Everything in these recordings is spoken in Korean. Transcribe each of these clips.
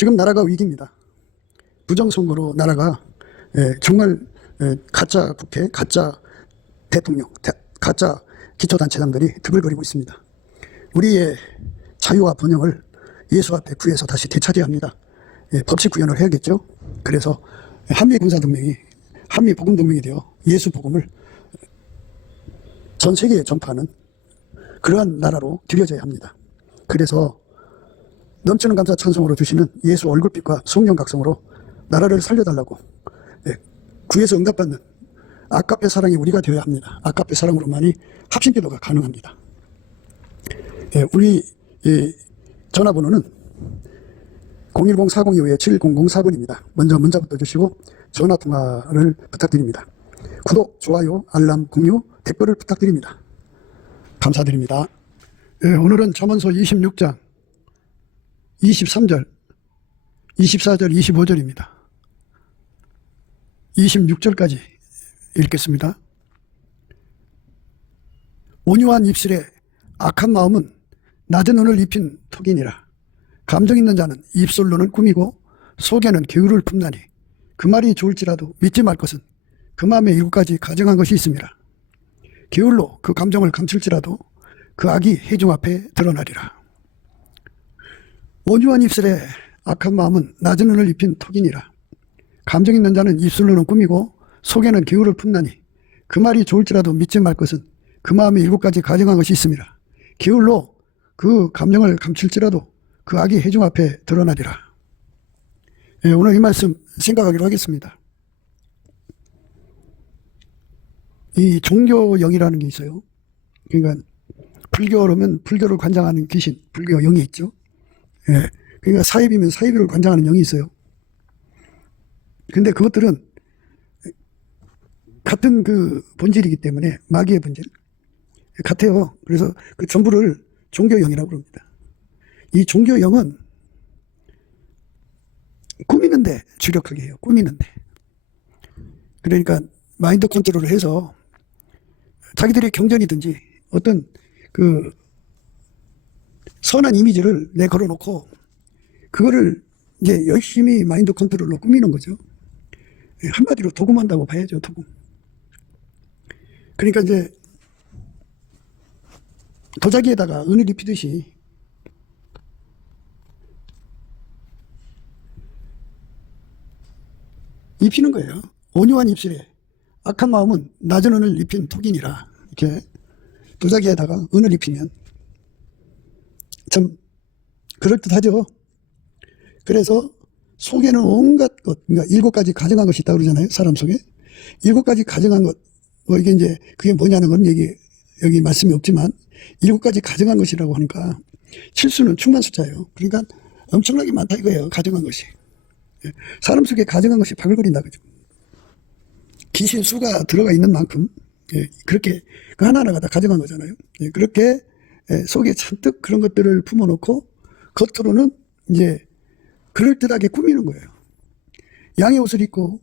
지금 나라가 위기입니다. 부정선거로 나라가 정말 가짜 국회, 가짜 대통령, 가짜 기초단체장들이 드글거리고 있습니다. 우리의 자유와 번영을 예수 앞에 구해서 다시 되찾아야 합니다. 법칙 구현을 해야겠죠. 그래서 한미군사동맹이 한미복음동맹이 되어 예수 복음을 전 세계에 전파하는 그러한 나라로 들여져야 합니다. 그래서 넘치는 감사 찬송으로 주시는 예수 얼굴빛과 성령 각성으로 나라를 살려달라고 구해서 응답받는 아까페 사랑이 우리가 되어야 합니다. 아까페 사랑으로만이 합심기도가 가능합니다. 우리 전화번호는 010-402-7004번입니다. 먼저 문자부터 주시고 전화통화를 부탁드립니다. 구독, 좋아요, 알람, 공유, 댓글을 부탁드립니다. 감사드립니다. 오늘은 잠언서 26장 23절, 24절, 25절입니다. 26절까지 읽겠습니다. 온유한 입술에 악한 마음은 낮은 눈을 입힌 톡이니라. 감정 있는 자는 입술로는 꾸미고 속에는 게으를 품나니 그 말이 좋을지라도 믿지 말 것은 그 마음에 일곱 가지 가정한 것이 있습니다. 게을로 그 감정을 감출지라도 그 악이 회중 앞에 드러나리라. 온유한 입술에 악한 마음은 낮은 눈을 입힌 톡이니라. 감정 있는 자는 입술로는 꾸미고 속에는 게으를 품나니 그 말이 좋을지라도 믿지 말 것은 그 마음에 일곱 가지 가정한 것이 있습니다. 게을로 그 감정을 감출지라도 그 악이 회중 앞에 드러나리라. 오늘 이 말씀 생각하기로 하겠습니다. 이 종교영이라는 게 있어요. 그러니까 불교로 하면 불교를 관장하는 귀신, 불교 영이 있죠. 그러니까 사이비면 사이비를 관장하는 영이 있어요. 근데 그것들은 같은 그 본질이기 때문에 마귀의 본질 같아요. 그래서 그 전부를 종교영이라고 그럽니다. 이 종교영은 꾸미는데 주력하게 해요. 꾸미는데. 그러니까 마인드 컨트롤을 해서 자기들의 경전이든지 어떤 그 선한 이미지를 내 걸어놓고 그거를 이제 열심히 마인드 컨트롤로 꾸미는 거죠. 한마디로 도금한다고 봐야죠. 도금. 그러니까 이제 도자기에다가 은을 입히듯이 입히는 거예요. 온유한 입술에 악한 마음은 낮은 은을 입힌 톡이니라. 이렇게 도자기에다가 은을 입히면 참 그럴듯하죠. 그래서 속에는 온갖 것, 그러니까 일곱 가지 가정한 것이 있다고 그러잖아요. 사람 속에. 일곱 가지 가정한 것, 이게 이제 그게 뭐냐는 건 여기 말씀이 없지만 일곱 가지 가정한 것이라고 하니까 칠수는 충만 숫자예요. 그러니까 엄청나게 많다 이거예요. 가정한 것이. 사람 속에 가정한 것이 바글거린다 그죠. 귀신 수가 들어가 있는 만큼 그렇게 그 하나하나가 다 가정한 거잖아요. 그렇게 속에 잔뜩 그런 것들을 품어놓고 겉으로는 이제 그럴듯하게 꾸미는 거예요. 양의 옷을 입고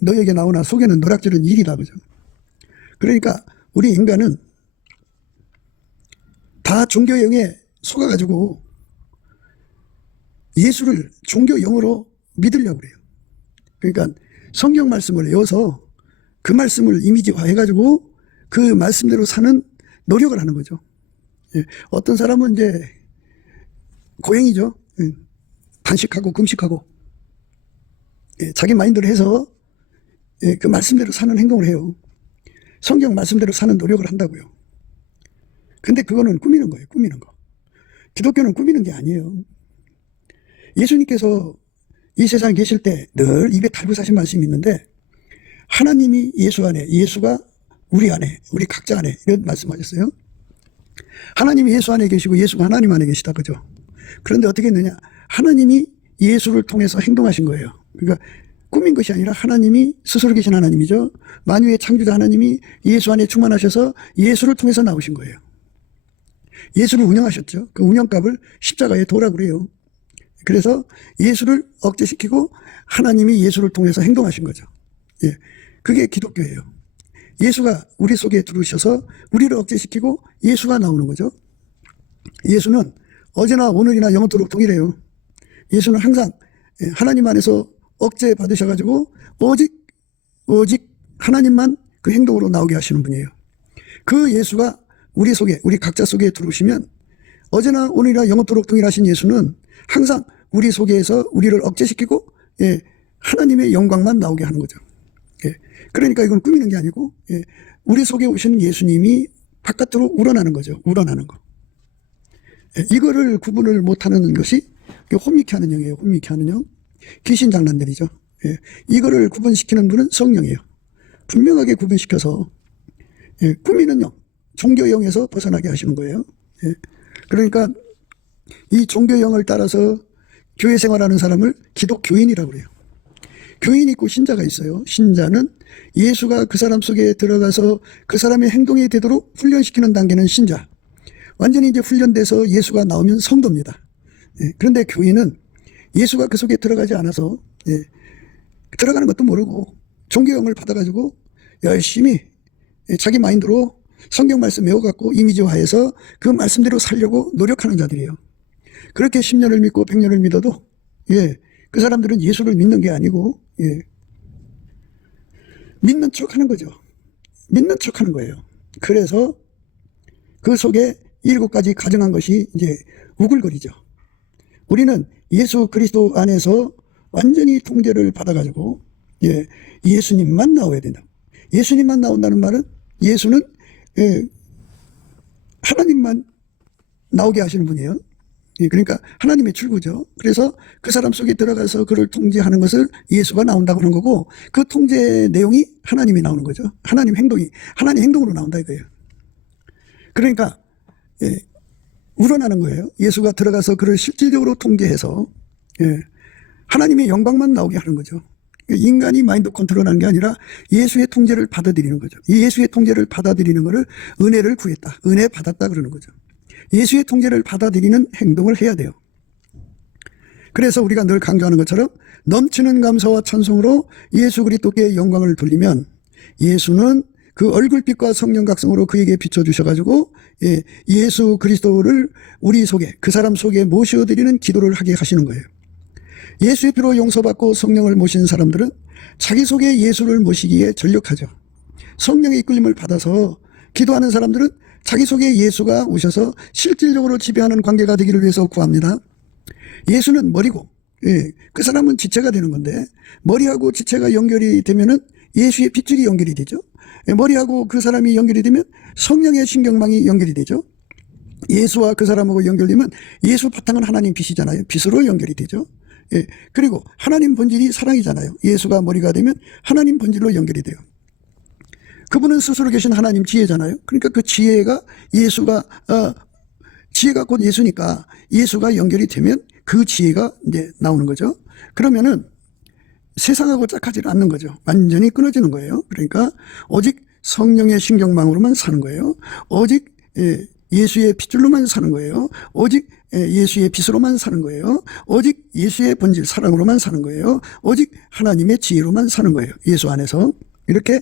너에게 나오나 속에는 노략질은 일이다 그죠. 그러니까 우리 인간은 다 종교영에 속아가지고 예수를 종교영으로 믿으려고 그래요. 그러니까 성경 말씀을 외워서 그 말씀을 이미지화 해가지고 그 말씀대로 사는 노력을 하는 거죠. 어떤 사람은 이제 고행이죠. 단식하고 금식하고 자기 마인드로 해서 그 말씀대로 사는 행동을 해요. 성경 말씀대로 사는 노력을 한다고요. 근데 그거는 꾸미는 거예요. 꾸미는 거. 기독교는 꾸미는 게 아니에요. 예수님께서 이 세상에 계실 때 늘 입에 달고 사신 말씀이 있는데 하나님이 예수 안에, 예수가 우리 안에, 우리 각자 안에 이런 말씀하셨어요. 하나님이 예수 안에 계시고 예수가 하나님 안에 계시다 그죠. 그런데 어떻게 했느냐, 하나님이 예수를 통해서 행동하신 거예요. 그러니까 꾸민 것이 아니라 하나님이 스스로 계신 하나님이죠. 만유의 창조자 하나님이 예수 안에 충만하셔서 예수를 통해서 나오신 거예요. 예수를 운영하셨죠. 그 운영값을 십자가에 도라고 그래요. 그래서 예수를 억제시키고 하나님이 예수를 통해서 행동하신 거죠. 그게 기독교예요. 예수가 우리 속에 들어오셔서 우리를 억제시키고 예수가 나오는 거죠. 예수는 어제나 오늘이나 영원토록 동일해요. 예수는 항상 하나님 안에서 억제 받으셔가지고 오직 하나님만 그 행동으로 나오게 하시는 분이에요. 그 예수가 우리 속에, 우리 각자 속에 들어오시면 어제나 오늘이나 영원토록 동일하신 예수는 항상 우리 속에서 우리를 억제시키고 하나님의 영광만 나오게 하는 거죠. 그러니까 이건 꾸미는 게 아니고 우리 속에 오신 예수님이 바깥으로 우러나는 거죠. 우러나는 거. 이거를 구분을 못하는 것이 혼미케 하는 영이에요. 혼미케 하는 영. 귀신 장난들이죠. 이거를 구분시키는 분은 성령이에요. 분명하게 구분시켜서 꾸미는 영, 종교영에서 벗어나게 하시는 거예요. 그러니까 이 종교영을 따라서 교회 생활하는 사람을 기독교인이라고 그래요. 교인이 있고 신자가 있어요. 신자는 예수가 그 사람 속에 들어가서 그 사람의 행동이 되도록 훈련시키는 단계는 신자. 완전히 이제 훈련돼서 예수가 나오면 성도입니다. 그런데 교인은 예수가 그 속에 들어가지 않아서 들어가는 것도 모르고 종교영을 받아가지고 열심히 자기 마인드로 성경 말씀 외워갖고 이미지화해서 그 말씀대로 살려고 노력하는 자들이에요. 그렇게 10년을 믿고 100년을 믿어도 그 사람들은 예수를 믿는 게 아니고 믿는 척하는 거죠. 믿는 척하는 거예요. 그래서 그 속에 7가지 가정한 것이 이제 우글거리죠. 우리는 예수 그리스도 안에서 완전히 통제를 받아가지고 예수님만 나와야 된다. 예수님만 나온다는 말은 예수는 하나님만 나오게 하시는 분이에요. 그러니까 하나님의 출구죠. 그래서 그 사람 속에 들어가서 그를 통제하는 것을 예수가 나온다고 하는 거고, 그 통제 내용이 하나님이 나오는 거죠. 하나님 행동으로 나온다 이거예요. 그러니까 우러나는 거예요. 예수가 들어가서 그를 실질적으로 통제해서 하나님의 영광만 나오게 하는 거죠. 인간이 마인드 컨트롤하는 게 아니라 예수의 통제를 받아들이는 거죠. 이 예수의 통제를 받아들이는 것을 은혜를 구했다, 은혜 받았다 그러는 거죠. 예수의 통제를 받아들이는 행동을 해야 돼요. 그래서 우리가 늘 강조하는 것처럼 넘치는 감사와 찬송으로 예수 그리스도께 영광을 돌리면 예수는 그 얼굴빛과 성령 각성으로 그에게 비춰주셔가지고 예수 그리스도를 우리 속에, 그 사람 속에 모셔드리는 기도를 하게 하시는 거예요. 예수의 피로 용서받고 성령을 모신 사람들은 자기 속에 예수를 모시기에 전력하죠. 성령의 이끌림을 받아서 기도하는 사람들은 자기 속에 예수가 오셔서 실질적으로 지배하는 관계가 되기를 위해서 구합니다. 예수는 머리고 그 사람은 지체가 되는 건데, 머리하고 지체가 연결이 되면은 예수의 핏줄이 연결이 되죠. 머리하고 그 사람이 연결이 되면 성령의 신경망이 연결이 되죠. 예수와 그 사람하고 연결되면 예수 바탕은 하나님 빛이잖아요. 빛으로 연결이 되죠. 그리고 하나님 본질이 사랑이잖아요. 예수가 머리가 되면 하나님 본질로 연결이 돼요. 그분은 스스로 계신 하나님 지혜잖아요. 그러니까 그 지혜가 지혜가 곧 예수니까 예수가 연결이 되면 그 지혜가 이제 나오는 거죠. 그러면은 세상하고 짝하지 않는 거죠. 완전히 끊어지는 거예요. 그러니까 오직 성령의 신경망으로만 사는 거예요. 오직 예수의 핏줄로만 사는 거예요. 오직 예수의 빛으로만 사는 거예요. 오직 예수의 본질 사랑으로만 사는 거예요. 오직 하나님의 지혜로만 사는 거예요. 예수 안에서. 이렇게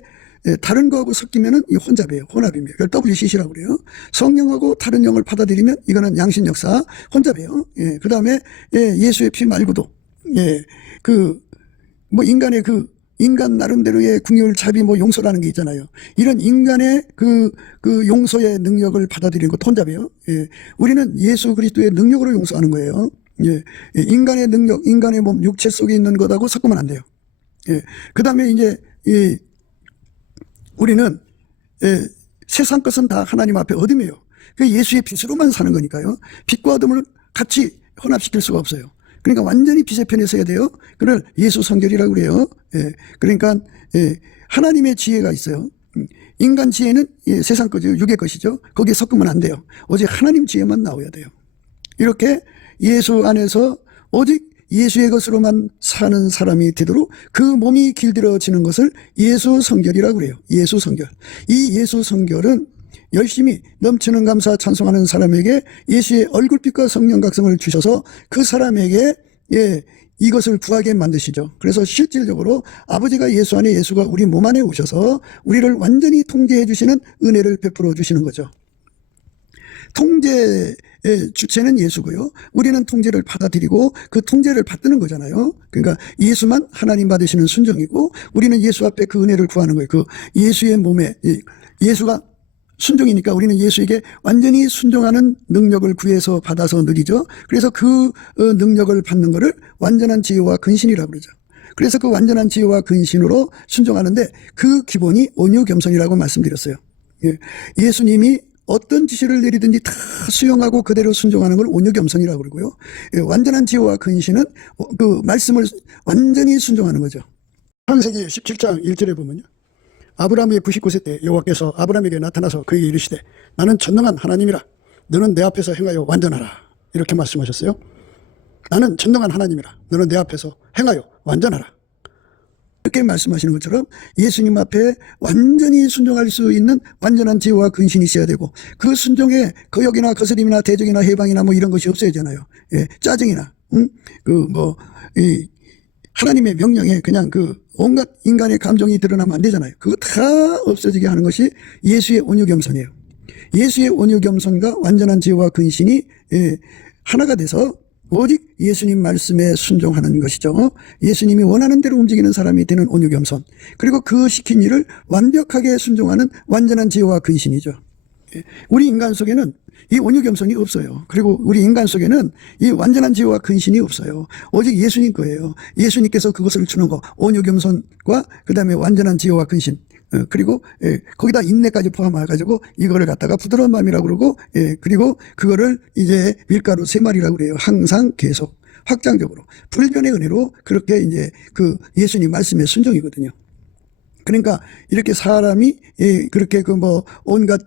다른 거하고 섞이면은 이 혼잡이에요. 혼합입니다. 그걸 WCC라고 그래요. 성령하고 다른 영을 받아들이면 이거는 양신 역사 혼잡이에요. 그 다음에 예수의 피 말고도 인간 나름대로의 궁율, 자비, 용서라는 게 있잖아요. 이런 인간의 그 용서의 능력을 받아들이는 것도 혼잡이에요. 우리는 예수 그리스도의 능력으로 용서하는 거예요. 인간의 능력, 인간의 몸, 육체 속에 있는 것하고 섞으면 안 돼요. 그 다음에 이제 우리는 세상 것은 다 하나님 앞에 어둠이에요. 그 예수의 빛으로만 사는 거니까요. 빛과 어둠을 같이 혼합시킬 수가 없어요. 그러니까 완전히 빛의 편에 서야 돼요. 그걸 예수 성결이라고 그래요. 그러니까 하나님의 지혜가 있어요. 인간 지혜는 세상 거죠. 육의 것이죠. 거기에 섞으면 안 돼요. 오직 하나님 지혜만 나와야 돼요. 이렇게 예수 안에서 오직 예수의 것으로만 사는 사람이 되도록 그 몸이 길들여지는 것을 예수 성결이라고 그래요. 예수 성결. 이 예수 성결은 열심히 넘치는 감사 찬송하는 사람에게 예수의 얼굴빛과 성령 각성을 주셔서 그 사람에게 이것을 구하게 만드시죠. 그래서 실질적으로 아버지가 예수 안에, 예수가 우리 몸 안에 오셔서 우리를 완전히 통제해 주시는 은혜를 베풀어 주시는 거죠. 통제의 주체는 예수고요. 우리는 통제를 받아들이고 그 통제를 받드는 거잖아요. 그러니까 예수만 하나님 받으시는 순종이고 우리는 예수 앞에 그 은혜를 구하는 거예요. 그 예수의 몸에 예수가 순종이니까 우리는 예수에게 완전히 순종하는 능력을 구해서 받아서 누리죠. 그래서 그 능력을 받는 것을 완전한 지혜와 근신이라고 그러죠. 그래서 그 완전한 지혜와 근신으로 순종하는데 그 기본이 온유 겸손이라고 말씀드렸어요. 예수님이 어떤 지시를 내리든지 다 수용하고 그대로 순종하는 걸 온유 겸손이라고 그러고요. 완전한 지혜와 근신은 그 말씀을 완전히 순종하는 거죠. 창세기 17장 1절에 보면요. 아브라함이 99세 때 여호와께서 아브라함에게 나타나서 그에게 이르시되 나는 전능한 하나님이라 너는 내 앞에서 행하여 완전하라 이렇게 말씀하셨어요. 나는 전능한 하나님이라 너는 내 앞에서 행하여 완전하라 이렇게 말씀하시는 것처럼 예수님 앞에 완전히 순종할 수 있는 완전한 지혜와 근신이 있어야 되고 그 순종에 거역이나 거스림이나 대적이나 해방이나 뭐 이런 것이 없어야 되잖아요. 짜증이나 하나님의 명령에 그냥 그 온갖 인간의 감정이 드러나면 안 되잖아요. 그거 다 없어지게 하는 것이 예수의 온유 겸손이에요. 예수의 온유 겸손과 완전한 지혜와 근신이 하나가 돼서 오직 예수님 말씀에 순종하는 것이죠. 예수님이 원하는 대로 움직이는 사람이 되는 온유 겸손. 그리고 그 시킨 일을 완벽하게 순종하는 완전한 지혜와 근신이죠. 우리 인간 속에는 이 온유 겸손이 없어요. 그리고 우리 인간 속에는 이 완전한 지혜와 근신이 없어요. 오직 예수님 거예요. 예수님께서 그것을 주는 거 온유 겸손과 그 다음에 완전한 지혜와 근신 그리고 거기다 인내까지 포함해가지고 이거를 갖다가 부드러운 마음이라고 그러고 그리고 그거를 이제 밀가루 3마리라고 그래요. 항상 계속 확장적으로 불변의 은혜로 그렇게 이제 그 예수님 말씀의 순종이거든요. 그러니까 이렇게 사람이 그렇게 그 뭐 온갖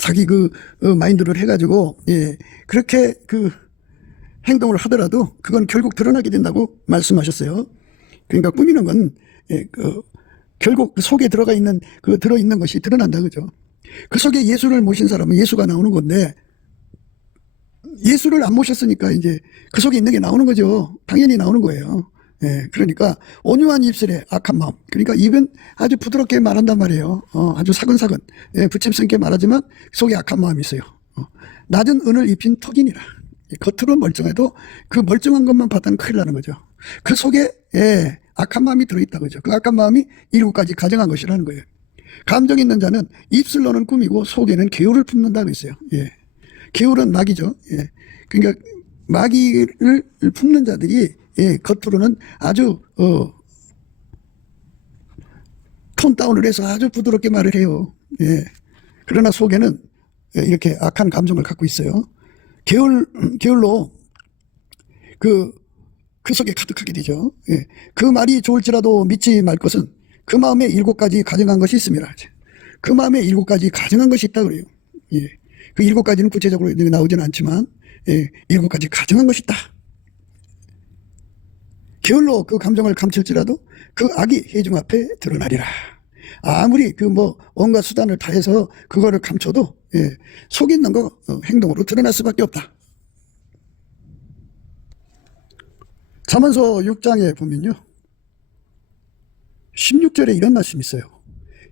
자기 그 마인드를 해가지고 그렇게 그 행동을 하더라도 그건 결국 드러나게 된다고 말씀하셨어요. 그러니까 꾸미는 건 결국 그 속에 들어 있는 것이 드러난다 그죠. 그 속에 예수를 모신 사람은 예수가 나오는 건데 예수를 안 모셨으니까 이제 그 속에 있는 게 나오는 거죠. 당연히 나오는 거예요. 그러니까 온유한 입술에 악한 마음. 그러니까 입은 아주 부드럽게 말한단 말이에요. 아주 사근사근 부침성 있게 말하지만 속에 악한 마음이 있어요. 낮은 은을 입힌 턱이니라. 겉으로 멀쩡해도 그 멀쩡한 것만 봤다는 큰일 나는 거죠. 그 속에 악한 마음이 들어있다 그죠. 그 악한 마음이 7가지 가정한 것이라는 거예요. 감정 있는 자는 입술로는 꾸미고 속에는 계율을 품는다 그랬어요. 계율은 마귀죠. 그러니까 마귀를 품는 자들이 겉으로는 아주 톤 다운을 해서 아주 부드럽게 말을 해요. 그러나 속에는 이렇게 악한 감정을 갖고 있어요. 계율로 그 속에 가득하게 되죠. 그 말이 좋을지라도 믿지 말 것은 그 마음에 7가지 가정한 것이 있습니다. 그 마음에 7가지 가정한 것이 있다 그래요. 그 7가지는 구체적으로 나오지는 않지만 7가지 가정한 것이 있다. 게을러 그 감정을 감출지라도 그 악이 회중 앞에 드러나리라. 아무리 그 뭐 온갖 수단을 다해서 그거를 감춰도 속에 있는 거 행동으로 드러날 수밖에 없다. 잠언서 6장에 보면요 16절에 이런 말씀이 있어요.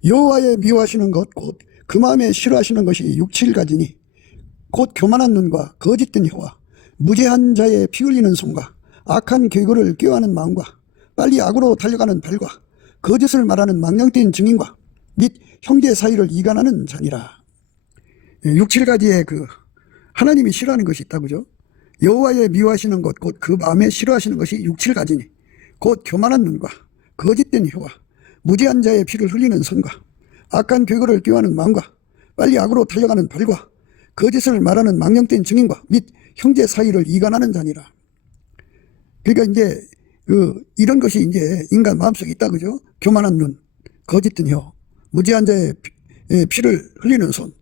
여호와의 미워하시는 것 곧 그 마음에 싫어하시는 것이 6, 7가지니 곧 교만한 눈과 거짓된 혀와 무죄한 자의 피 흘리는 손과 악한 계교를 꾀하는 마음과 빨리 악으로 달려가는 발과 거짓을 말하는 망령된 증인과 및 형제 사이를 이간하는 자니라. 6, 7가지의 그 하나님이 싫어하는 것이 있다 그죠. 여호와의 미워하시는 것 곧 그 마음에 싫어하시는 것이 6, 7가지니 곧 교만한 눈과 거짓된 혀와 무죄한 자의 피를 흘리는 손과 악한 계교를 꾀하는 마음과 빨리 악으로 달려가는 발과 거짓을 말하는 망령된 증인과 및 형제 사이를 이간하는 자니라. 그러니까 이제 이런 것이 이제 인간 마음속에 있다 그죠. 교만한 눈, 거짓된 혀, 무죄한 자의 피를 흘리는 손,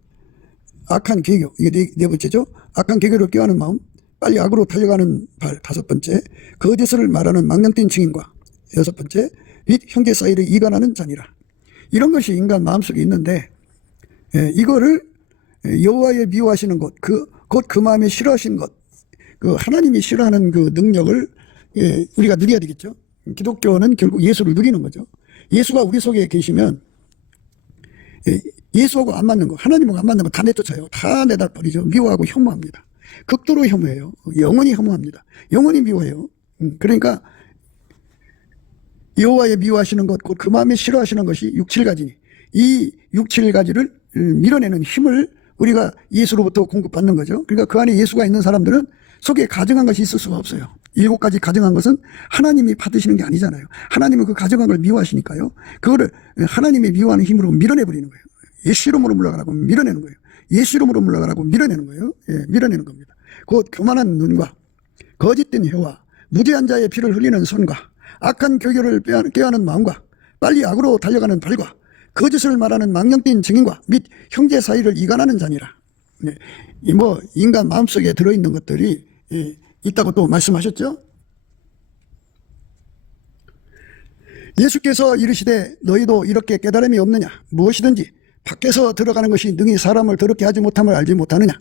악한 계교, 이게 네 번째죠. 악한 계교를 꾀하는 마음, 빨리 악으로 달려가는 발, 5번째, 거짓을 말하는 망령된 증인과 6번째, 및 형제 사이를 이간하는 자니라. 이런 것이 인간 마음속에 있는데 이거를 여호와의 미워하시는 것, 곧 그 마음에 싫어하시는 것, 그 하나님이 싫어하는 그 능력을 우리가 누려야 되겠죠. 기독교는 결국 예수를 누리는 거죠. 예수가 우리 속에 계시면 예수하고 안 맞는 거, 하나님하고 안 맞는 거 다 내쫓아요. 다 내다 버리죠. 미워하고 혐오합니다. 극도로 혐오해요. 영원히 혐오합니다. 영원히 미워해요. 그러니까 여호와의 미워하시는 것, 곧 그 마음에 싫어하시는 것이 6, 7가지니 이 6, 7가지를 밀어내는 힘을 우리가 예수로부터 공급받는 거죠. 그러니까 그 안에 예수가 있는 사람들은 속에 가증한 것이 있을 수가 없어요. 7가지 가증한 것은 하나님이 받으시는 게 아니잖아요. 하나님은 그 가증한 걸 미워하시니까요. 그거를 하나님의 미워하는 힘으로 밀어내버리는 거예요. 예수 이름으로 물러가라고 밀어내는 거예요. 예수 이름으로 물러가라고 밀어내는 거예요. 예, 밀어내는 겁니다. 곧 교만한 눈과 거짓된 혀와 무죄한 자의 피를 흘리는 손과 악한 교교를 꾀하는 마음과 빨리 악으로 달려가는 발과 거짓을 말하는 망령된 증인과 및 형제 사이를 이간하는 자니라. 네. 인간 마음속에 들어있는 것들이 있다고 또 말씀하셨죠. 예수께서 이르시되 너희도 이렇게 깨달음이 없느냐. 무엇이든지 밖에서 들어가는 것이 능히 사람을 더럽게 하지 못함을 알지 못하느냐.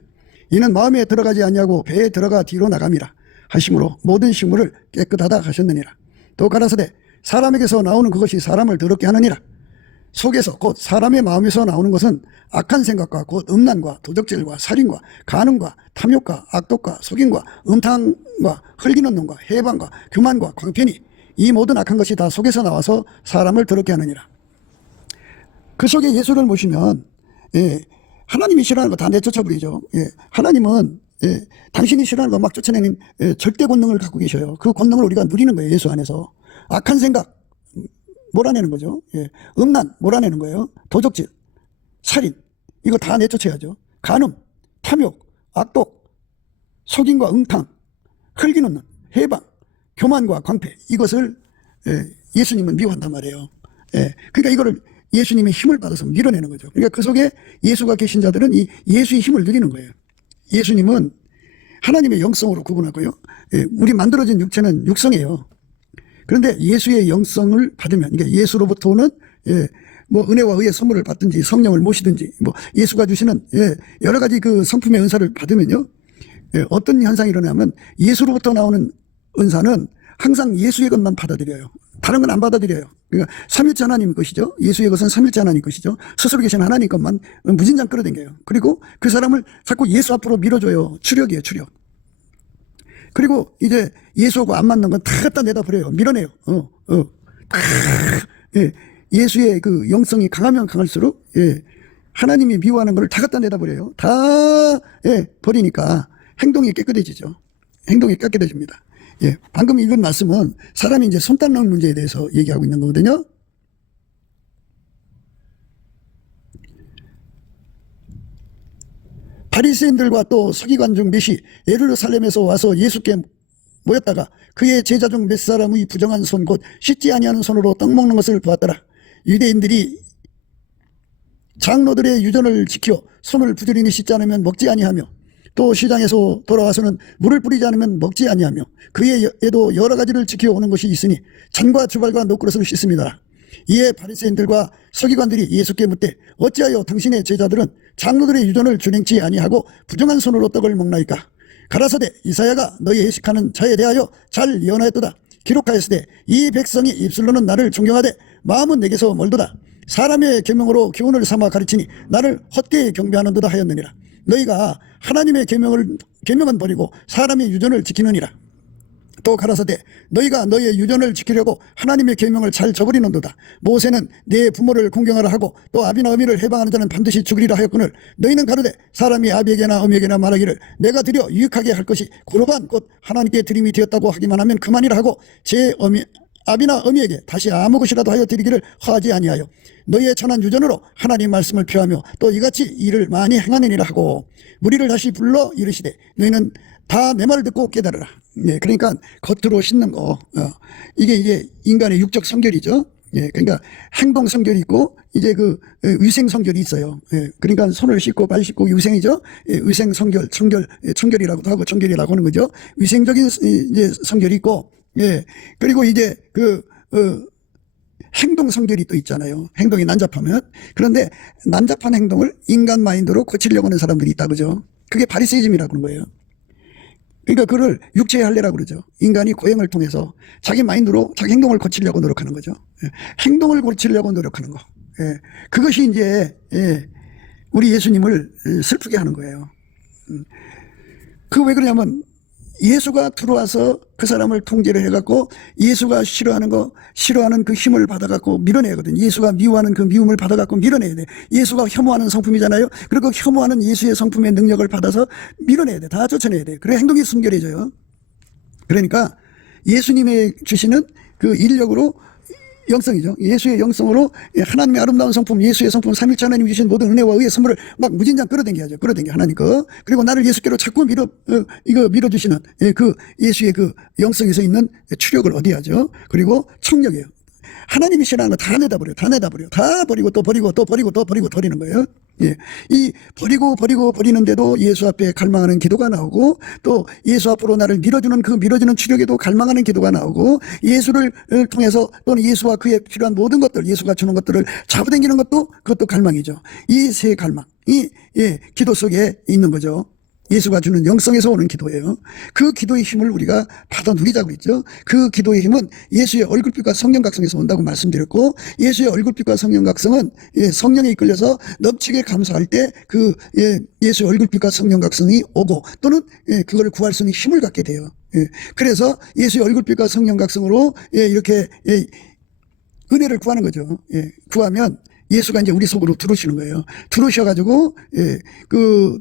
이는 마음에 들어가지 아니하고 배에 들어가 뒤로 나감이라 하심으로 모든 식물을 깨끗하다 하셨느니라. 또 가라사대 사람에게서 나오는 그것이 사람을 더럽게 하느니라. 속에서 곧 사람의 마음에서 나오는 것은 악한 생각과 곧 음란과 도적질과 살인과 간음과 탐욕과 악독과 속임과 음탕과 흘기는 놈과 해방과 교만과 광편이 이 모든 악한 것이 다 속에서 나와서 사람을 더럽게 하느니라. 그 속에 예수를 모시면 하나님이 싫어하는 거 다 내쫓아버리죠. 하나님은 당신이 싫어하는 거 막 쫓아내는 절대 권능을 갖고 계셔요. 그 권능을 우리가 누리는 거예요. 예수 안에서. 악한 생각 몰아내는 거죠. 음란 몰아내는 거예요. 도적질, 살인 이거 다 내쫓아야죠. 간음, 탐욕, 악독, 속임과 음탕, 흘기는 눈, 해방, 교만과 광패 이것을 예수님은 미워한단 말이에요. 그러니까 이거를 예수님의 힘을 받아서 밀어내는 거죠. 그러니까 그 속에 예수가 계신 자들은 이 예수의 힘을 누리는 거예요. 예수님은 하나님의 영성으로 구분하고요. 우리 만들어진 육체는 육성이에요. 그런데 예수의 영성을 받으면, 그러니까 예수로부터 오는 은혜와 의의 선물을 받든지 성령을 모시든지 예수가 주시는 여러 가지 그 성품의 은사를 받으면요. 어떤 현상이 일어나면 예수로부터 나오는 은사는 항상 예수의 것만 받아들여요. 다른 건 안 받아들여요. 그러니까 삼일째 하나님 것이죠. 예수의 것은 삼일째 하나님 것이죠. 스스로 계신 하나님 것만 무진장 끌어당겨요. 그리고 그 사람을 자꾸 예수 앞으로 밀어줘요. 추력이에요, 추력. 그리고 이제 예수하고 안 맞는 건 다 갖다 내다 버려요. 밀어내요. 예수의 그 영성이 강하면 강할수록 하나님이 미워하는 걸 다 갖다 내다 버려요. 다 버리니까 행동이 깨끗해지죠. 행동이 깨끗해집니다. 방금 읽은 말씀은 사람이 이제 손 닦는 문제에 대해서 얘기하고 있는 거거든요. 바리새인들과 또 서기관 중 몇이 예루살렘에서 와서 예수께 모였다가 그의 제자 중 몇 사람의 부정한 손 곧 씻지 아니하는 손으로 떡 먹는 것을 보았더라. 유대인들이 장로들의 유전을 지켜 손을 부지런히 씻지 않으면 먹지 아니하며 또 시장에서 돌아와서는 물을 뿌리지 않으면 먹지 아니하며 그의 에도 여러 가지를 지켜오는 것이 있으니 잔과 주발과 노그릇을 씻습니다. 이에 바리새인들과 서기관들이 예수께 묻되 어찌하여 당신의 제자들은 장로들의 유전을 준행치 아니하고 부정한 손으로 떡을 먹나이까. 가라사대 이사야가 너희 해식하는 자에 대하여 잘 예언하였도다. 기록하였으되 이 백성이 입술로는 나를 존경하되 마음은 내게서 멀도다. 사람의 계명으로 교훈을 삼아 가르치니 나를 헛되이 경배하는도다 하였느니라. 너희가 하나님의 계명은 버리고 사람의 유전을 지키느니라. 또 가라사대 너희가 너희의 유전을 지키려고 하나님의 계명을 잘 저버리는도다. 모세는 내 부모를 공경하라 하고 또 아비나 어미를 해방하는 자는 반드시 죽으리라 하였거늘 너희는 가로되 사람이 아비에게나 어미에게나 말하기를 내가 드려 유익하게 할 것이 고르반 곧 하나님께 드림이 되었다고 하기만 하면 그만이라 하고 제 아비나 어미에게 다시 아무 것이라도 하여 드리기를 허하지 아니하여 너희의 천한 유전으로 하나님 말씀을 표하며 또 이같이 일을 많이 행하느니라 하고 무리를 다시 불러 이르시되 너희는 다 내 말을 듣고 깨달으라. 그러니까 겉으로 씻는 거 이게 인간의 육적 성결이죠. 그러니까 행동 성결이 있고 이제 그 위생 성결이 있어요. 그러니까 손을 씻고 발 씻고 위생이죠. 위생 성결, 청결이라고도 하고 청결이라고 하는 거죠. 위생적인 이제 성결이 있고 그리고 이제 행동 성결이 또 있잖아요. 행동이 난잡하면. 그런데 난잡한 행동을 인간 마인드로 고치려고 하는 사람들이 있다 그죠. 그게 바리새이즘이라고 하는 거예요. 그러니까 그걸 육체의 할례라고 그러죠. 인간이 고행을 통해서 자기 마인드로 자기 행동을 고치려고 노력하는 거죠. 행동을 고치려고 노력하는 거. 그것이 이제 우리 예수님을 슬프게 하는 거예요. 그 왜 그러냐면 예수가 들어와서 그 사람을 통제를 해갖고 예수가 싫어하는 그 힘을 받아갖고 밀어내거든. 예수가 미워하는 그 미움을 받아갖고 밀어내야 돼. 예수가 혐오하는 성품이잖아요. 그리고 혐오하는 예수의 성품의 능력을 받아서 밀어내야 돼. 다 쫓아내야 돼. 그래 행동이 순결해져요. 그러니까 예수님의 주시는 그 인력으로 영성이죠. 예수의 영성으로 하나님의 아름다운 성품, 예수의 성품, 삼위일체 하나님이 주신 모든 은혜와 의의 선물을 막 무진장 끌어당겨야죠. 끌어당겨 하나님 거. 그리고 나를 예수께로 자꾸 밀어주시는 그 예수의 그 영성에서 있는 추력을 얻어야죠. 그리고 청력이에요. 하나님이 싫어하는 거 다 내다버려. 다 버리고 또 버리고 또 버리고 또 버리고 버리는 거예요. 예. 이 버리는데도 예수 앞에 갈망하는 기도가 나오고 또 예수 앞으로 나를 밀어주는 그 밀어주는 추력에도 갈망하는 기도가 나오고 예수를 통해서 또는 예수와 그에 필요한 모든 것들, 예수가 주는 것들을 잡아당기는 것도 그것도 갈망이죠. 이 세 갈망이 기도 속에 있는 거죠. 예수가 주는 영성에서 오는 기도예요. 그 기도의 힘을 우리가 받아 누리자고 했죠. 그 기도의 힘은 예수의 얼굴빛과 성령각성에서 온다고 말씀드렸고 예수의 얼굴빛과 성령각성은 성령에 이끌려서 넘치게 감사할 때 그 예수의 얼굴빛과 성령각성이 오고 또는 그걸 구할 수 있는 힘을 갖게 돼요. 그래서 예수의 얼굴빛과 성령각성으로 이렇게 은혜를 구하는 거죠. 구하면 예수가 이제 우리 속으로 들어오시는 거예요. 들어오셔가지고,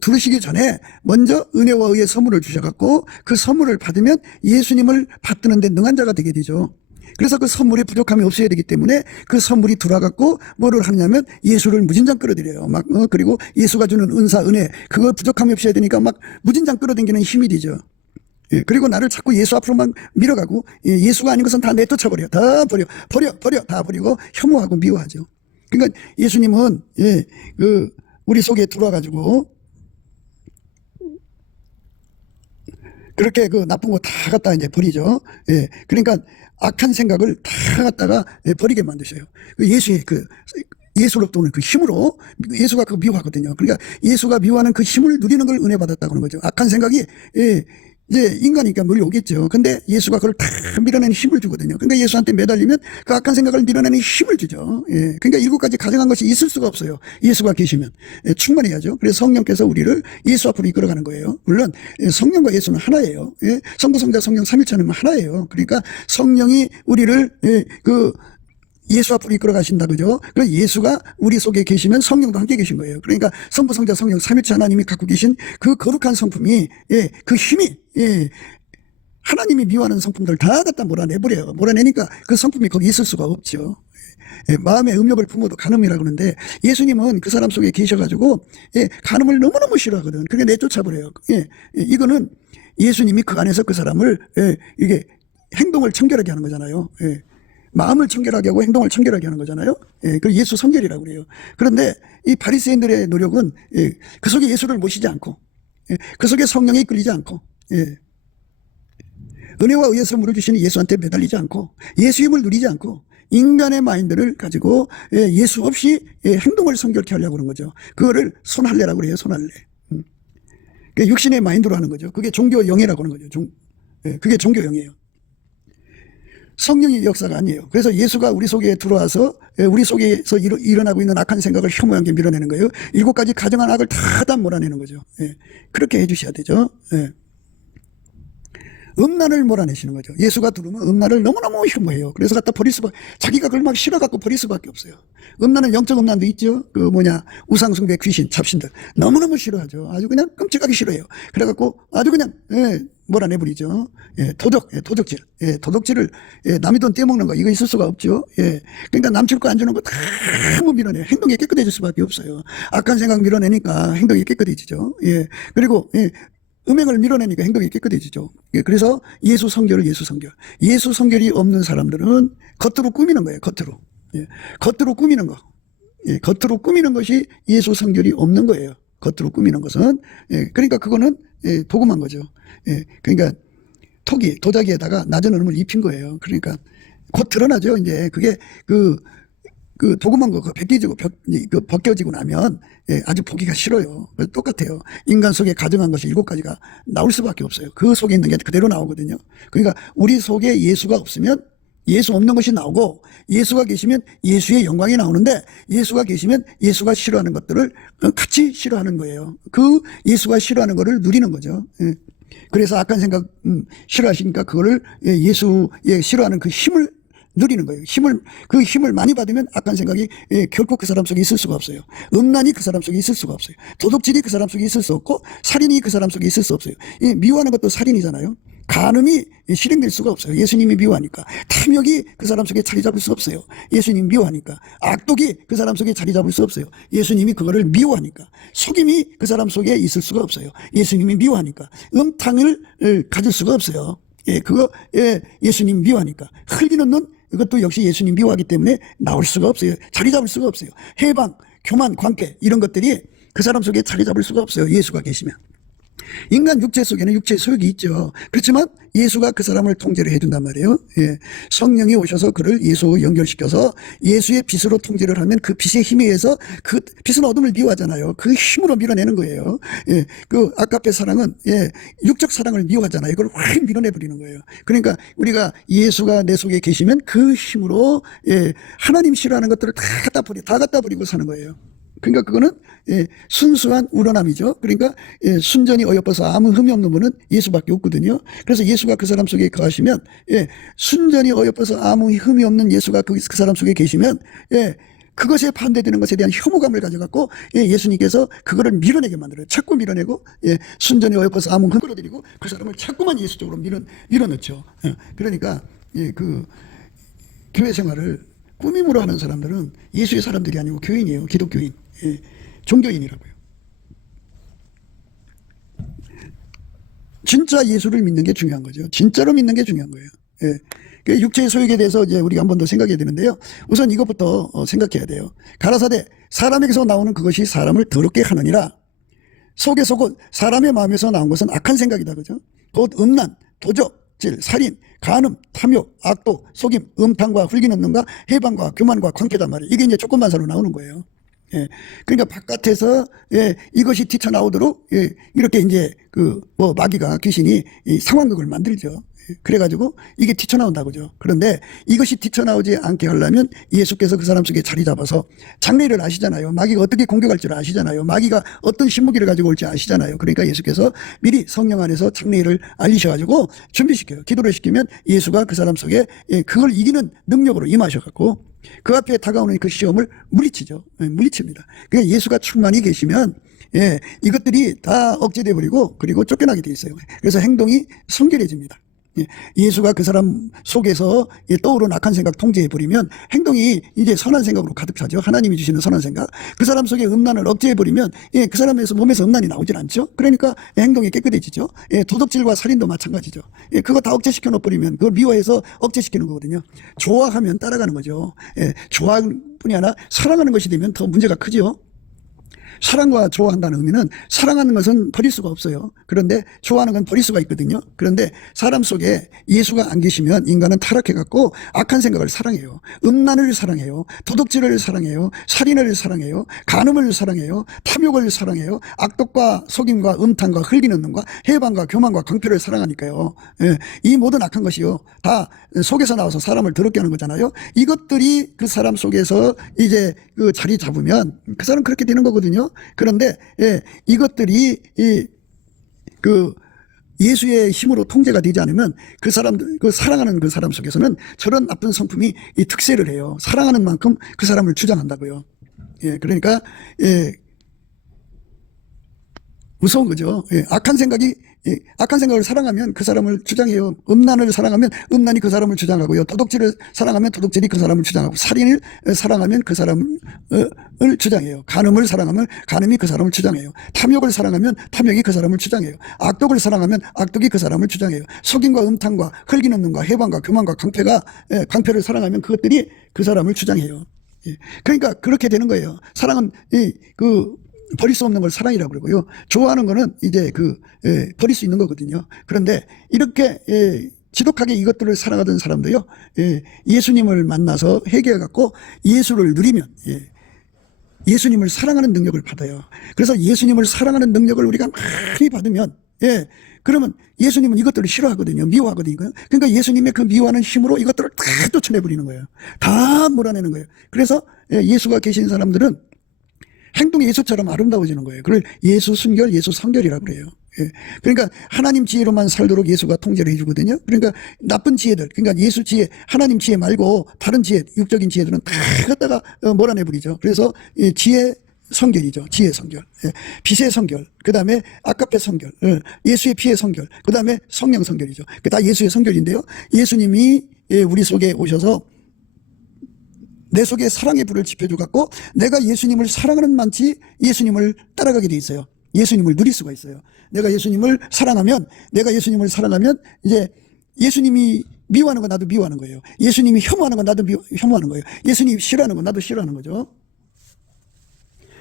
들어오시기 전에 먼저 은혜와 의의 선물을 주셔갖고 그 선물을 받으면 예수님을 받드는데 능한 자가 되게 되죠. 그래서 그 선물이 부족함이 없어야 되기 때문에 그 선물이 들어와갖고 뭐를 하냐면 예수를 무진장 끌어들여요. 그리고 예수가 주는 은사, 은혜, 그거 부족함이 없어야 되니까 막 무진장 끌어당기는 힘이 되죠. 그리고 나를 자꾸 예수 앞으로만 밀어가고 예수가 아닌 것은 다 내쫓아버려. 다 버려. 다 버리고 혐오하고 미워하죠. 그러니까 예수님은 우리 속에 들어와가지고 그렇게 그 나쁜 거 다 갖다 이제 버리죠. 그러니까 악한 생각을 다 갖다가 버리게 만드셔요. 예수로부터 오는 그 힘으로 예수가 그 미워하거든요. 그러니까 예수가 미워하는 그 힘을 누리는 걸 은혜 받았다고 하는 거죠. 악한 생각이 이제 인간이니까 몰려오겠죠. 근데 예수가 그걸 다 밀어내는 힘을 주거든요. 그러니까 예수한테 매달리면 그 악한 생각을 밀어내는 힘을 주죠. 그러니까 7가지 가정한 것이 있을 수가 없어요. 예수가 계시면. 충만해야죠. 그래서 성령께서 우리를 예수 앞으로 이끌어가는 거예요. 물론 성령과 예수는 하나예요. 성부, 성자, 성령, 삼위일체는 하나예요. 그러니까 성령이 우리를 예수 앞으로 이끌어 가신다, 그죠? 그래서 예수가 우리 속에 계시면 성령도 함께 계신 거예요. 그러니까 성부, 성자, 성령, 삼위일체 하나님이 갖고 계신 그 거룩한 성품이, 그 힘이, 하나님이 미워하는 성품들 다 갖다 몰아내버려요. 몰아내니까 그 성품이 거기 있을 수가 없죠. 마음의 음욕을 품어도 간음이라고 그러는데 예수님은 그 사람 속에 계셔가지고, 간음을 너무너무 싫어하거든. 그게 내쫓아버려요. 이거는 예수님이 그 안에서 그 사람을, 이게 행동을 청결하게 하는 거잖아요. 마음을 청결하게 하고 행동을 청결하게 하는 거잖아요. 그걸 예수 성결이라고 그래요. 그런데 이 바리새인들의 노력은 그 속에 예수를 모시지 않고 그 속에 성령에 이끌리지 않고 은혜와 의의 선물을 주시는 예수한테 매달리지 않고 예수 힘을 누리지 않고 인간의 마인드를 가지고 예수 없이 행동을 성결케 하려고 하는 거죠. 그거를 손할례라고 그래요. 손할례. 육신의 마인드로 하는 거죠. 그게 종교영예라고 하는 거죠. 그게 종교영예예요. 성령의 역사가 아니에요. 그래서 예수가 우리 속에 들어와서 우리 속에서 일어나고 있는 악한 생각을 혐오한 게 밀어내는 거예요. 7가지 가정한 악을 다 몰아내는 거죠. 그렇게 해주셔야 되죠. 음란을 몰아내시는 거죠. 예수가 들어오면 음란을 너무너무 혐오해요. 그래서 갖다 버릴 수밖에, 자기가 그걸 막 싫어갖고 버릴 수밖에 없어요. 음란은 영적 음란도 있죠. 우상숭배, 귀신, 잡신들. 너무너무 싫어하죠. 아주 그냥 끔찍하게 싫어해요. 그래갖고 아주 그냥, 몰아내버리죠. 도적질. 도둑질을, 남의 돈 떼먹는 거, 이거 있을 수가 없죠. 그러니까 남칠 거 안 주는 거 다 밀어내요. 행동이 깨끗해질 수밖에 없어요. 악한 생각 밀어내니까 행동이 깨끗해지죠. 그리고, 음행을 밀어내니까 행동이 깨끗해지죠. 그래서 예수 성결. 예수 성결이 없는 사람들은 겉으로 꾸미는 거예요. 겉으로 꾸미는 거. 겉으로 꾸미는 것이 예수 성결이 없는 거예요. 겉으로 꾸미는 것은. 그러니까 그거는 도금한 거죠. 그러니까 도자기에다가 낮은 얼음을 입힌 거예요. 그러니까 곧 드러나죠. 이제 그게 도금한 거, 벗겨지고 나면, 아주 보기가 싫어요. 똑같아요. 인간 속에 가정한 것이 7가지가 나올 수밖에 없어요. 그 속에 있는 게 그대로 나오거든요. 그러니까 우리 속에 예수가 없으면 예수 없는 것이 나오고, 예수가 계시면 예수의 영광이 나오는데, 예수가 계시면 예수가 싫어하는 것들을 같이 싫어하는 거예요. 그 예수가 싫어하는 것을 누리는 거죠. 예. 그래서 악한 생각 싫어하시니까 그거를 예수의 싫어하는 그 힘을 누리는 거예요. 그 힘을 많이 받으면 악한 생각이 결코 그 사람 속에 있을 수가 없어요. 음란이 그 사람 속에 있을 수가 없어요. 도둑질이 그 사람 속에 있을 수 없고, 살인이 그 사람 속에 있을 수 없어요. 미워하는 것도 살인이잖아요. 간음이 실행될 수가 없어요. 예수님이 미워하니까. 탐욕이 그 사람 속에 자리 잡을 수 없어요. 예수님이 미워하니까. 악독이 그 사람 속에 자리 잡을 수 없어요. 예수님이 그거를 미워하니까. 속임이 그 사람 속에 있을 수가 없어요. 예수님이 미워하니까. 음탕을 가질 수가 없어요. 예수님 미워하니까. 흘리는 눈, 이것도 역시 예수님 미워하기 때문에 나올 수가 없어요. 자리 잡을 수가 없어요. 해방, 교만, 관계 이런 것들이 그 사람 속에 자리 잡을 수가 없어요. 예수가 계시면. 인간 육체 속에는 육체의 소욕이 있죠. 그렇지만 예수가 그 사람을 통제를 해준단 말이에요. 예. 성령이 오셔서 그를 예수와 연결시켜서 예수의 빛으로 통제를 하면 그 빛의 힘에 의해서, 그 빛은 어둠을 미워하잖아요. 그 힘으로 밀어내는 거예요. 예. 그 아까페 사랑은 육적 사랑을 미워하잖아요. 이걸 확 밀어내버리는 거예요. 그러니까 우리가 예수가 내 속에 계시면 그 힘으로 하나님 싫어하는 것들을 다 갖다 버리고 사는 거예요. 그러니까 그거는 순수한 우러남이죠. 그러니까 순전히 어여뻐서 아무 흠이 없는 분은 예수밖에 없거든요. 그래서 예수가 그 사람 속에 거하시면, 순전히 어여뻐서 아무 흠이 없는 예수가 그 사람 속에 계시면, 그것에 반대되는 것에 대한 혐오감을 가져갖고 예수님께서 그거를 밀어내게 만들어요. 자꾸 밀어내고, 순전히 어여뻐서 아무 흠 끌어들이고 그 사람을 자꾸만 예수 쪽으로 밀어넣죠. 그러니까 그 교회 생활을 꾸밈으로 하는 사람들은 예수의 사람들이 아니고 교인이에요. 기독교인. 종교인이라고요. 진짜 예수를 믿는 게 중요한 거죠. 진짜로 믿는 게 중요한 거예요. 그 육체의 소욕에 대해서 이제 우리가 한 번 더 생각해야 되는데요. 우선 이것부터 생각해야 돼요. 가라사대 사람에게서 나오는 그것이 사람을 더럽게 하느니라. 속에서 곧 사람의 마음에서 나온 것은 악한 생각이다. 그죠? 곧 음란, 도적질, 살인, 간음, 탐욕, 악독, 속임, 음탕과 훌기는 눈과 해방과 교만과 광패단 말이에요. 이게 이제 조건반사로 나오는 거예요. 그러니까 바깥에서 이것이 튀쳐나오도록 이렇게 이제 마귀가, 귀신이 상황극을 만들죠. 그래가지고 이게 튀쳐나온다고죠. 그런데 이것이 튀쳐나오지 않게 하려면 예수께서 그 사람 속에 자리 잡아서, 장래를 아시잖아요. 마귀가 어떻게 공격할 줄 아시잖아요. 마귀가 어떤 신무기를 가지고 올지 아시잖아요. 그러니까 예수께서 미리 성령 안에서 장래를 알리셔가지고 준비시켜요. 기도를 시키면 예수가 그 사람 속에 그걸 이기는 능력으로 임하셔갖고 그 앞에 다가오는 그 시험을 물리치죠. 물리칩니다. 그러니까 예수가 충만히 계시면 이것들이 다 억제돼 버리고, 그리고 쫓겨나게 돼 있어요. 그래서 행동이 성결해집니다. 예수가 그 사람 속에서 떠오르는 악한 생각 통제해버리면 행동이 이제 선한 생각으로 가득 차죠. 하나님이 주시는 선한 생각. 그 사람 속에 음란을 억제해버리면 그 사람에서 몸에서 음란이 나오질 않죠. 그러니까 행동이 깨끗해지죠. 도덕질과 살인도 마찬가지죠. 그거 다 억제시켜 놓버리면 그걸 미워해서 억제시키는 거거든요. 좋아하면 따라가는 거죠. 좋아하는 뿐이 아니라 사랑하는 것이 되면 더 문제가 크죠. 사랑과 좋아한다는 의미는, 사랑하는 것은 버릴 수가 없어요. 그런데 좋아하는 건 버릴 수가 있거든요. 그런데 사람 속에 예수가 안 계시면 인간은 타락해갖고 악한 생각을 사랑해요. 음란을 사랑해요. 도둑질을 사랑해요. 살인을 사랑해요. 간음을 사랑해요. 탐욕을 사랑해요. 악독과 속임과 음탕과 흘리는 눈과 해방과 교만과 강표를 사랑하니까요. 이 모든 악한 것이요, 다 속에서 나와서 사람을 더럽게 하는 거잖아요. 이것들이 그 사람 속에서 이제 그 자리 잡으면 그 사람 그렇게 되는 거거든요. 그런데 이것들이 예수의 힘으로 통제가 되지 않으면 그 사람들, 사랑하는 그 사람 속에서는 저런 나쁜 성품이 특세를 해요. 사랑하는 만큼 그 사람을 주장한다고요. 그러니까 무서운 거죠. 악한 생각을 사랑하면 그 사람을 주장해요. 음란을 사랑하면 음란이 그 사람을 주장하고요. 도둑질을 사랑하면 도둑질이 그 사람을 주장하고, 살인을 사랑하면 그 사람을 주장해요. 간음을 사랑하면 간음이 그 사람을 주장해요. 탐욕을 사랑하면 탐욕이 그 사람을 주장해요. 악독을 사랑하면 악독이 그 사람을 주장해요. 속임과 음탕과 흙이는 눈과 해방과 교만과 강패를 사랑하면 그것들이 그 사람을 주장해요. 그러니까 그렇게 되는 거예요. 사랑은 버릴 수 없는 걸 사랑이라고 그러고요. 좋아하는 거는 이제 버릴 수 있는 거거든요. 그런데 이렇게 지독하게 이것들을 사랑하던 사람도요, 예수님을 만나서 회개해갖고 예수를 누리면, 예수님을 사랑하는 능력을 받아요. 그래서 예수님을 사랑하는 능력을 우리가 많이 받으면 예. 그러면 예수님은 이것들을 싫어하거든요. 미워하거든요. 그러니까 예수님의 그 미워하는 힘으로 이것들을 다 쫓아내버리는 거예요. 다 몰아내는 거예요. 그래서 예수가 계신 사람들은 행동이 예수처럼 아름다워지는 거예요. 그걸 예수 순결, 예수 성결이라고 그래요. 예. 그러니까 하나님 지혜로만 살도록 예수가 통제를 해주거든요. 그러니까 나쁜 지혜들, 그러니까 예수 지혜, 하나님 지혜 말고 다른 지혜, 육적인 지혜들은 다 갖다가 몰아내버리죠. 그래서 지혜 성결이죠. 지혜 성결. 예. 빛의 성결. 그 다음에 아까페 성결. 예수의 피의 성결. 그 다음에 성령 성결이죠. 다 예수의 성결인데요. 예수님이 우리 속에 오셔서 내 속에 사랑의 불을 지펴줘 갖고 내가 예수님을 사랑하는 만치 예수님을 따라가게 돼 있어요. 예수님을 누릴 수가 있어요. 내가 예수님을 사랑하면 이제 예수님이 미워하는 건 나도 미워하는 거예요. 예수님이 혐오하는 건 나도 혐오하는 거예요. 예수님이 싫어하는 건 나도 싫어하는 거죠.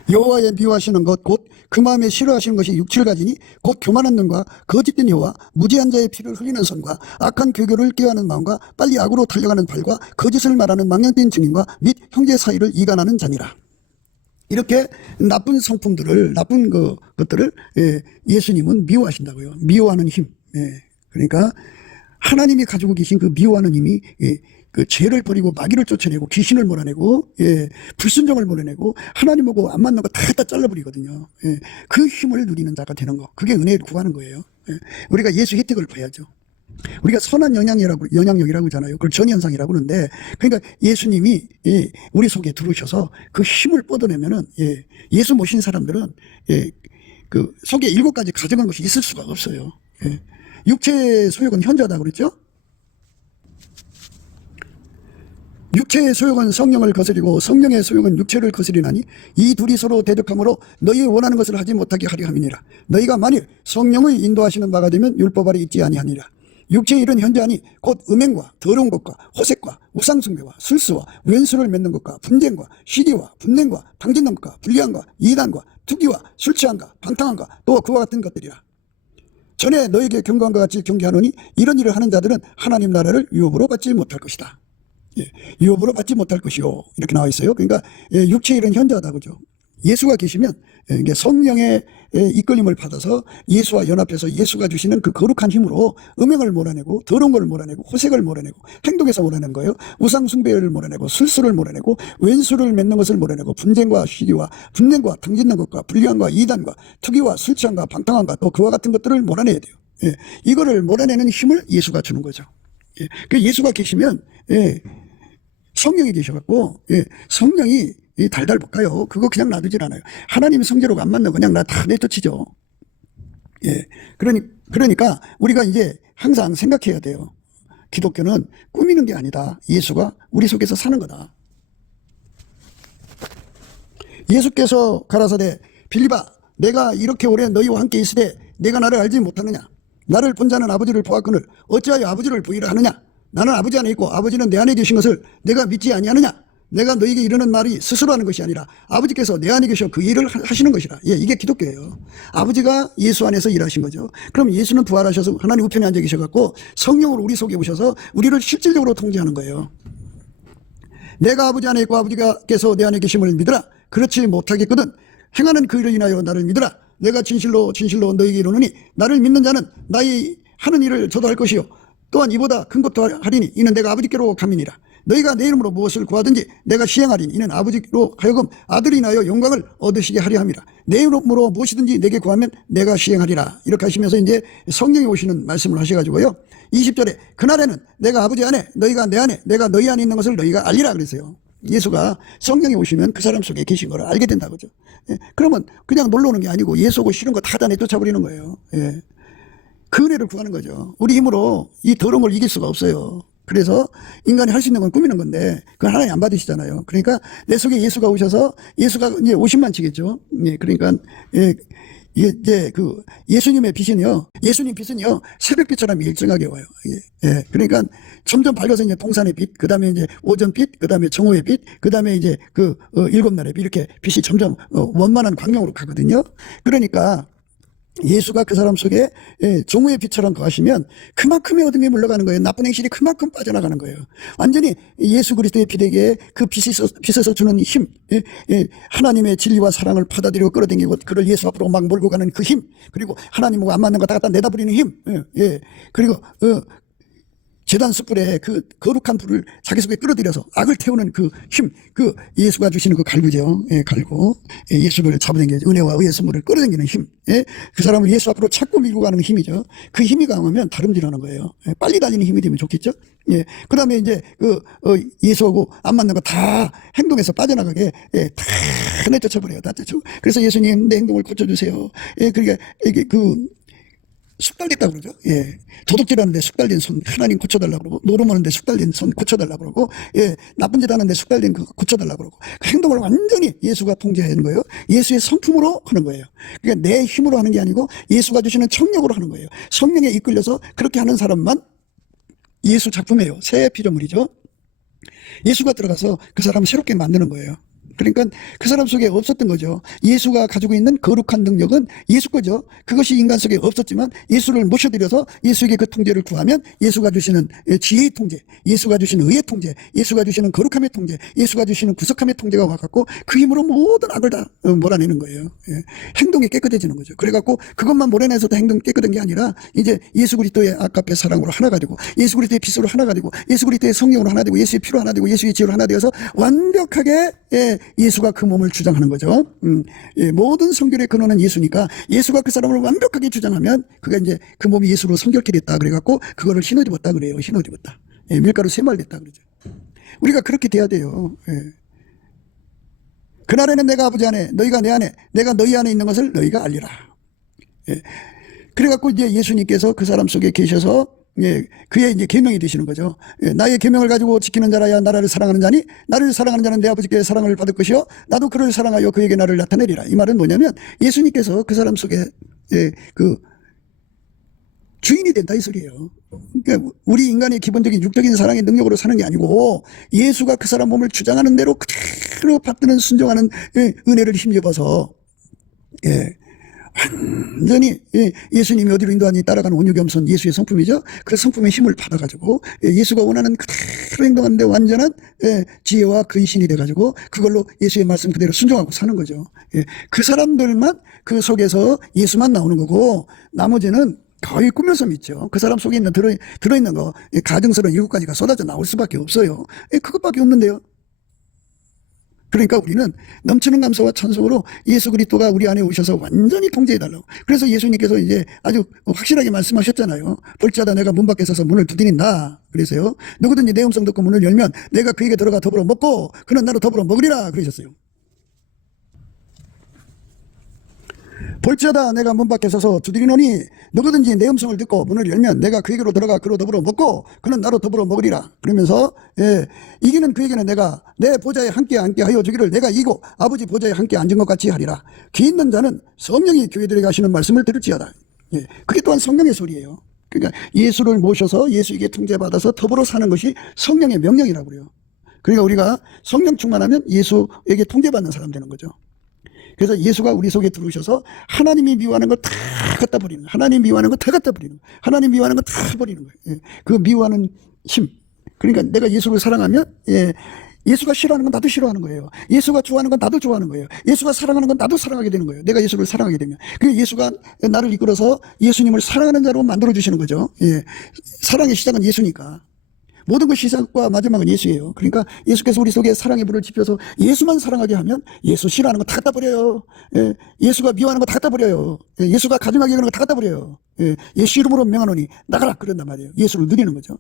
여호와의 미워하시는 것 곧 그 마음에 싫어하시는 것이 육체를 가지니 곧 교만한 눈과 거짓된 혀와 무지한 자의 피를 흘리는 손과 악한 교교를 꾀하는 마음과 빨리 악으로 달려가는 발과 거짓을 말하는 망령된 증인과 및 형제 사이를 이간하는 자니라. 이렇게 나쁜 성품들을, 나쁜 것들을 예수님은 미워하신다고요. 미워하는 힘. 그러니까 하나님이 가지고 계신 그 미워하는 힘이 그 죄를 버리고 마귀를 쫓아내고 귀신을 몰아내고 불순종을 몰아내고 하나님하고 안 맞는 거 다 잘라버리거든요. 그 힘을 누리는 자가 되는 거, 그게 은혜를 구하는 거예요. 우리가 예수 혜택을 봐야죠. 우리가 선한 영향력이라고 하잖아요. 그걸 전현상이라고 하는데, 그러니까 예수님이 우리 속에 들어오셔서 그 힘을 뻗어내면은 예수 모신 사람들은 그 속에 7가지 가져간 것이 있을 수가 없어요. 육체의 소욕은 현저하다 그랬죠. 육체의 소욕은 성령을 거스리고 성령의 소욕은 육체를 거스리나니 이 둘이 서로 대적함으로 너희 원하는 것을 하지 못하게 하려 함이니라. 너희가 만일 성령의 인도하시는 바가 되면 율법 아래 있지 아니하니라. 육체의 일은 현저하니 곧 음행과 더러운 것과 호색과 우상숭배와 술수와 왼수를 맺는 것과 분쟁과 시기와 분냉과 당짓는 것과 불리함과 이단과 투기와 술취함과 방탕함과 또 그와 같은 것들이라. 전에 너에게 경고한 것 같이 경계하노니 이런 일을 하는 자들은 하나님 나라를 유업으로 받지 못할 것이다. 유업으로 받지 못할 것이요. 이렇게 나와 있어요. 그러니까 육체의 일은 현저하다 그죠. 예수가 계시면 성령의 이끌림을 받아서 예수와 연합해서 예수가 주시는 그 거룩한 힘으로 음행을 몰아내고 더러운 걸 몰아내고 호색을 몰아내고 행동에서 몰아낸 거예요. 우상 숭배를 몰아내고 술수를 몰아내고 왼수를 맺는 것을 몰아내고 분쟁과 시기와 분쟁과 당짓는 것과 불리함과 이단과 투기와 술취함과 방탕함과 또 그와 같은 것들을 몰아내야 돼요. 이거를 몰아내는 힘을 예수가 주는 거죠. 그 예수가 계시면 성령이 계셔갖고 성령이 달달 볶아요. 그거 그냥 놔두질 않아요. 하나님 성제로가 안 맞는 거 그냥 다 내쫓이죠. 그러니까 우리가 이제 항상 생각해야 돼요. 기독교는 꾸미는 게 아니다. 예수가 우리 속에서 사는 거다. 예수께서 가라사대 빌립아 내가 이렇게 오래 너희와 함께 있으되 내가 나를 알지 못하느냐. 나를 본 자는 아버지를 보았거늘 어찌하여 아버지를 보이라 하느냐. 나는 아버지 안에 있고 아버지는 내 안에 계신 것을 내가 믿지 아니하느냐. 내가 너에게 이르는 말이 스스로 하는 것이 아니라 아버지께서 내 안에 계셔 그 일을 하시는 것이라. 이게 기독교예요. 아버지가 예수 안에서 일하신 거죠. 그럼 예수는 부활하셔서 하나님 우편에 앉아 계셔갖고 성령으로 우리 속에 오셔서 우리를 실질적으로 통제하는 거예요. 내가 아버지 안에 있고 아버지께서 내 안에 계심을 믿으라. 그렇지 못하겠거든 행하는 그 일을 인하여 나를 믿으라. 내가 진실로 너에게 이르노니 나를 믿는 자는 나의 하는 일을 저도 할 것이요 또한 이보다 큰 것도 하리니 이는 내가 아버지께로 감이니라. 너희가 내 이름으로 무엇을 구하든지 내가 시행하리니 이는 아버지로 하여금 아들이 나여 영광을 얻으시게 하려 함이라. 내 이름으로 무엇이든지 내게 구하면 내가 시행하리라. 이렇게 하시면서 이제 성령이 오시는 말씀을 하셔가지고요. 20절에 그날에는 내가 아버지 안에 너희가 내 안에 내가 너희 안에 있는 것을 너희가 알리라 그랬어요. 예수가 성령이 오시면 그 사람 속에 계신 걸 알게 된다 그죠. 그러면 그냥 놀러 오는 게 아니고 예수 오고 싫은 거 다 내쫓아버리는 거예요. 그 은혜를 구하는 거죠. 우리 힘으로 이 더러운 걸 이길 수가 없어요. 그래서 인간이 할 수 있는 건 꾸미는 건데 그건 하나님 안 받으시잖아요. 그러니까 내 속에 예수가 오셔서 예수가 이제 50만 치겠죠. 그러니까 이제 그 예수님의 빛은요, 예수님 빛은요 새벽빛처럼 일정하게 와요. 그러니까 점점 밝아서 이제 동산의 빛, 그 다음에 이제 오전빛, 그 다음에 정오의 빛, 그 다음에 이제 일곱 날의 빛 이렇게 빛이 점점 원만한 광명으로 가거든요. 그러니까 예수가 그 사람 속에 종우의 빛처럼 거하시면 그만큼의 어둠이 물러가는 거예요. 나쁜 행실이 그만큼 빠져나가는 거예요. 완전히 예수 그리스도의 빛에게 그 빛에서 주는 힘, 하나님의 진리와 사랑을 받아들이고 끌어당기고 그를 예수 앞으로 막 몰고 가는 그 힘, 그리고 하나님하고 안 맞는 거 다 갖다 내다버리는 힘, 그리고 제단 숯불에 그 거룩한 불을 자기 속에 끌어들여서 악을 태우는 그 힘, 그 예수가 주시는 그 갈구죠. 갈고, 예수를 잡아당기는 은혜와 의의 선물을 끌어당기는 힘, 그 사람을 예수 앞으로 찾고 밀고 가는 힘이죠. 그 힘이 강하면 다름질하는 거예요. 빨리 달리는 힘이 되면 좋겠죠. 그 다음에 이제 예수하고 안 맞는 거 다 행동에서 빠져나가게 다 내쫓아버려요. 다 쫓아. 그래서 예수님 내 행동을 고쳐주세요. 그러니까 이게 숙달됐다고 그러죠. 도둑질하는데 숙달된 손 하나님 고쳐달라고 그러고, 노름하는데 숙달된 손 고쳐달라고 그러고, 나쁜 짓 하는데 숙달된 그 고쳐달라고 그러고, 그 행동을 완전히 예수가 통제하는 거예요. 예수의 성품으로 하는 거예요. 그러니까 내 힘으로 하는 게 아니고 예수가 주시는 청력으로 하는 거예요. 성령에 이끌려서 그렇게 하는 사람만 예수 작품이에요. 새 피조물이죠. 예수가 들어가서 그 사람을 새롭게 만드는 거예요. 그러니까 그 사람 속에 없었던 거죠. 예수가 가지고 있는 거룩한 능력은 예수 거죠. 그것이 인간 속에 없었지만 예수를 모셔드려서 예수에게 그 통제를 구하면 예수가 주시는 지혜의 통제, 예수가 주시는 의의 통제, 예수가 주시는 거룩함의 통제, 예수가 주시는 구속함의 통제가 와갖고 그 힘으로 모든 악을 다 몰아내는 거예요. 행동이 깨끗해지는 거죠. 그래갖고 그것만 몰아내서도 행동이 깨끗한 게 아니라 이제 예수 그리스도의 아깝의 사랑으로 하나가 되고, 예수 그리스도의 빛으로 하나가 되고, 예수 그리스도의 성령으로 하나 되고, 예수의 피로 하나 되고, 예수의 지혜로 하나 되어서 완벽하게 예수가 그 몸을 주장하는 거죠. 모든 성결의 근원은 예수니까 예수가 그 사람을 완벽하게 주장하면 그가 이제 그 몸이 예수로 성결케 됐다 그래갖고 그거를 신어입었다 그래요. 신어입었다. 밀가루 세말 됐다 그러죠. 우리가 그렇게 돼야 돼요. 그날에는 내가 아버지 안에 너희가 내 안에 내가 너희 안에 있는 것을 너희가 알리라. 그래갖고 이제 예수님께서 그 사람 속에 계셔서 그의 이제 계명이 되시는 거죠. 나의 계명을 가지고 지키는 자라야 나를 사랑하는 자니, 나를 사랑하는 자는 내 아버지께 사랑을 받을 것이요 그도 그를 사랑하여 그에게 나를 나타내리라. 이 말은 뭐냐면 예수님께서 그 사람 속에 그 주인이 된다 이 소리예요. 그러니까 우리 인간의 기본적인 육적인 사랑의 능력으로 사는 게 아니고 예수가 그 사람 몸을 주장하는 대로 그대로 받드는 순종하는 은혜를 힘입어서 완전히 예수님이 어디로 인도하니 따라가는 온유겸손 예수의 성품이죠. 그 성품의 힘을 받아가지고 예수가 원하는 그대로 행동하는데 완전한 지혜와 근신이 돼가지고 그걸로 예수의 말씀 그대로 순종하고 사는 거죠. 그 사람들만 그 속에서 예수만 나오는 거고 나머지는 거의 꾸며서 믿죠. 그 사람 속에 있는 들어있는 거 가증스러운 7가지가 쏟아져 나올 수밖에 없어요. 그것밖에 없는데요. 그러니까 우리는 넘치는 감사와 찬송으로 예수 그리스도가 우리 안에 오셔서 완전히 통제해달라고. 그래서 예수님께서 이제 아주 확실하게 말씀하셨잖아요. 볼지어다 내가 문 밖에 서서 문을 두드린다. 그래서요. 누구든지 내 음성 듣고 문을 열면 내가 그에게 들어가 더불어 먹고 그는 나로 더불어 먹으리라. 그러셨어요. 볼지어다 내가 문 밖에 서서 두드리노니 누구든지 내 음성을 듣고 문을 열면 내가 그에게로 들어가 그로 더불어 먹고 그는 나로 더불어 먹으리라. 그러면서 이기는 그에게는 내가 내 보좌에 함께 하여 주기를 내가 이고 아버지 보좌에 함께 앉은 것 같이 하리라. 귀 있는 자는 성령이 교회들에게 하시는 말씀을 들을지어다. 그게 또한 성령의 소리예요. 그러니까 예수를 모셔서 예수에게 통제받아서 더불어 사는 것이 성령의 명령이라고 그래요. 그러니까 우리가 성령 충만하면 예수에게 통제받는 사람 되는 거죠. 그래서 예수가 우리 속에 들어오셔서 하나님이 미워하는 걸 다 갖다 버리는 거예요. 하나님 미워하는 거 다 갖다 버리는 거예요. 하나님 미워하는 거 다 버리는 거예요. 그 미워하는 힘. 그러니까 내가 예수를 사랑하면 예수가 싫어하는 건 나도 싫어하는 거예요. 예수가 좋아하는 건 나도 좋아하는 거예요. 예수가 사랑하는 건 나도 사랑하게 되는 거예요. 내가 예수를 사랑하게 되면. 그래서 예수가 나를 이끌어서 예수님을 사랑하는 자로 만들어 주시는 거죠. 사랑의 시작은 예수니까. 모든 것 시작과 마지막은 예수예요. 그러니까 예수께서 우리 속에 사랑의 불을 지펴서 예수만 사랑하게 하면 예수 싫어하는 거 다 갖다 버려요. 예수가 미워하는 거 다 갖다 버려요. 예수가 가증하게 하는 거 다 갖다 버려요. 예수 이름으로 명하노니 나가라 그런단 말이에요. 예수를 누리는 거죠.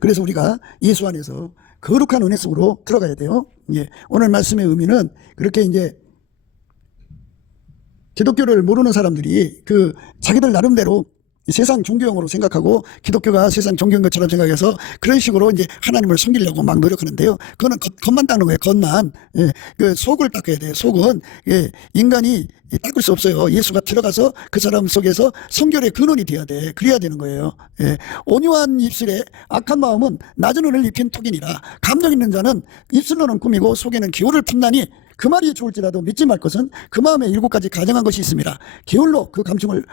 그래서 우리가 예수 안에서 거룩한 은혜 속으로 들어가야 돼요. 오늘 말씀의 의미는 그렇게 이제 기독교를 모르는 사람들이 그 자기들 나름대로 세상 종교용으로 생각하고 기독교가 세상 종교인 것처럼 생각해서 그런 식으로 이제 하나님을 섬기려고 막 노력하는데요. 그거는 겉만 닦는 거예요. 겉만. 그 속을 닦아야 돼요. 속은 인간이 닦을 수 없어요. 예수가 들어가서 그 사람 속에서 성결의 근원이 돼야 돼. 그래야 되는 거예요. 온유한 입술에 악한 마음은 낮은 은을 입힌 톡이니라. 감정 있는 자는 입술로는 꾸미고 속에는 기호를 품나니 그 말이 좋을지라도 믿지 말 것은 그 마음에 7가지 가정한 것이 있습니다. 게을로 그 감정을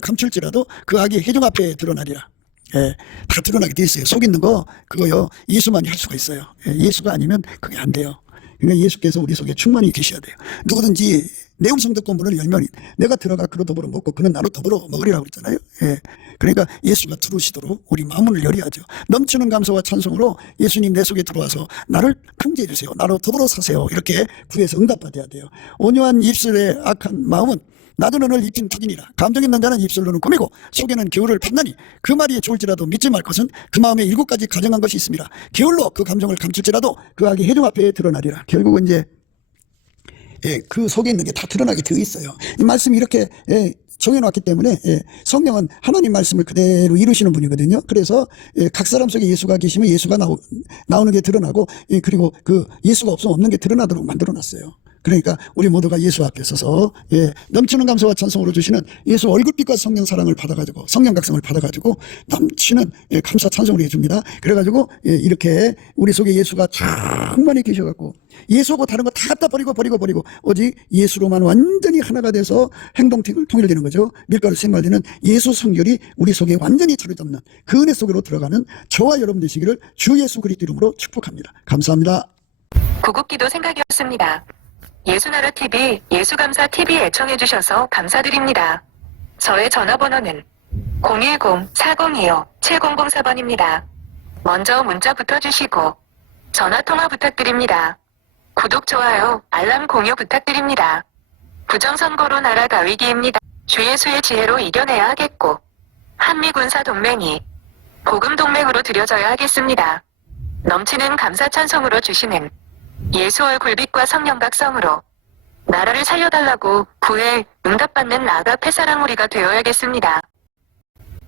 감출지라도 그 악이 회중 앞에 드러나리라. 예, 다 드러나게 돼 있어요. 속 있는 거 그거요 예수만이 할 수가 있어요. 예, 예수가 아니면 그게 안 돼요. 그러니까 예수께서 우리 속에 충만히 계셔야 돼요. 누구든지 내 음성 듣고 문을 열면 내가 들어가 그로 더불어 먹고 그는 나로 더불어 먹으리라고 그랬잖아요. 예. 그러니까 예수가 들어오시도록 우리 마음을 열어야죠. 넘치는 감사와 찬송으로 예수님 내 속에 들어와서 나를 통제해 주세요. 나로 더불어 사세요. 이렇게 구해서 응답받아야 돼요. 온유한 입술의 악한 마음은 낮은 언을 입힌 턱이니라. 감정 있는 자는 입술로는 꾸미고 속에는 게으를 받나니 그 말이 좋을지라도 믿지 말 것은 그 마음에 7가지 가정한 것이 있습니다. 게을로 그 감정을 감출지라도 그 악이 회중 앞에 드러나리라. 결국은 이제 그 속에 있는 게 다 드러나게 되어 있어요. 이 말씀이 이렇게 정해놨기 때문에 성령은 하나님 말씀을 그대로 이루시는 분이거든요. 그래서 각 사람 속에 예수가 계시면 예수가 나오는 게 드러나고 그리고 그 예수가 없으면 없는 게 드러나도록 만들어놨어요. 그러니까 우리 모두가 예수 앞에 서서 넘치는 감사와 찬송으로 주시는 예수 얼굴빛과 성령 사랑을 받아가지고 성령 각성을 받아가지고 넘치는 감사 찬송을 해줍니다. 그래가지고 이렇게 우리 속에 예수가 충만히 계셔갖고 예수하고 다른 거 다 갖다 버리고 오직 예수로만 완전히 하나가 돼서 행동택을 통일되는 거죠. 밀가루 생활되는 예수 성결이 우리 속에 완전히 자리 잡는 그 은혜 속으로 들어가는 저와 여러분 되시기를 주 예수 그리스도 이름으로 축복합니다. 감사합니다. 구국기도 생각이었습니다. 예수나라 TV, 예수감사 TV 애청해 주셔서 감사드립니다. 저의 전화번호는 010-402-7004번입니다. 먼저 문자 붙어주시고 전화통화 부탁드립니다. 구독, 좋아요, 알람 공유 부탁드립니다. 부정선거로 나라 가위기입니다. 주 예수의 지혜로 이겨내야 하겠고 한미군사동맹이 복음동맹으로 들여져야 하겠습니다. 넘치는 감사 찬송으로 주시는 예수 얼굴빛과 성령 각성으로 나라를 살려달라고 구해 응답받는 아가페 사랑 우리가 되어야겠습니다.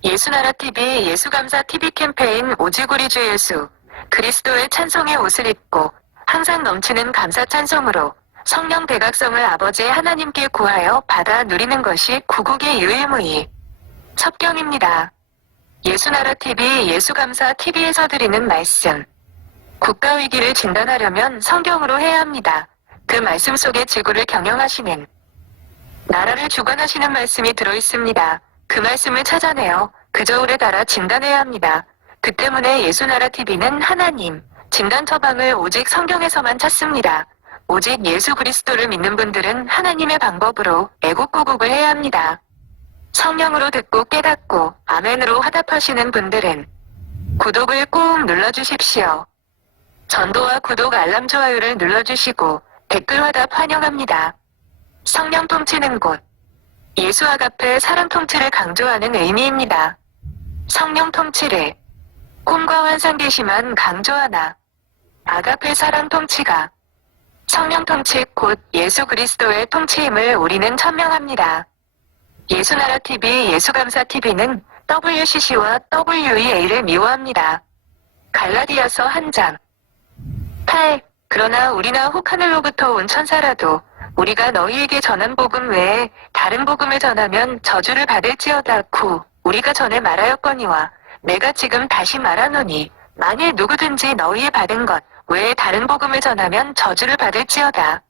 예수나라 TV, 예수감사 TV 캠페인 오직 우리 주 예수 그리스도의 찬송의 옷을 입고 항상 넘치는 감사 찬송으로 성령 대각성을 아버지 하나님께 구하여 받아 누리는 것이 구국의 유일무이 첩경입니다. 예수나라 TV, 예수감사 TV에서 드리는 말씀. 국가 위기를 진단하려면 성경으로 해야 합니다. 그 말씀 속에 지구를 경영하시는 나라를 주관하시는 말씀이 들어있습니다. 그 말씀을 찾아내어 그 저울에 달아 진단해야 합니다. 그 때문에 예수나라 TV는 하나님 진단 처방을 오직 성경에서만 찾습니다. 오직 예수 그리스도를 믿는 분들은 하나님의 방법으로 애국구국을 해야 합니다. 성령으로 듣고 깨닫고 아멘으로 화답하시는 분들은 구독을 꾹 눌러주십시오. 전도와 구독, 알람, 좋아요를 눌러주시고 댓글 화답 환영합니다. 성령 통치는 곳 예수 아가페 사랑 통치를 강조하는 의미입니다. 성령 통치를 꿈과 환상 계시만 강조하나 아가페 사랑 통치가 성령 통치 곧 예수 그리스도의 통치임을 우리는 천명합니다. 예수나라 TV, 예수감사 TV는 WCC와 WEA를 미워합니다. 갈라디아서 1장 8. 그러나 우리나 혹 하늘로부터 온 천사라도 우리가 너희에게 전한 복음 외에 다른 복음을 전하면 저주를 받을지어다. 9. 우리가 전에 말하였거니와 내가 지금 다시 말하노니 만일 누구든지 너희의 받은 것 외에 다른 복음을 전하면 저주를 받을지어다.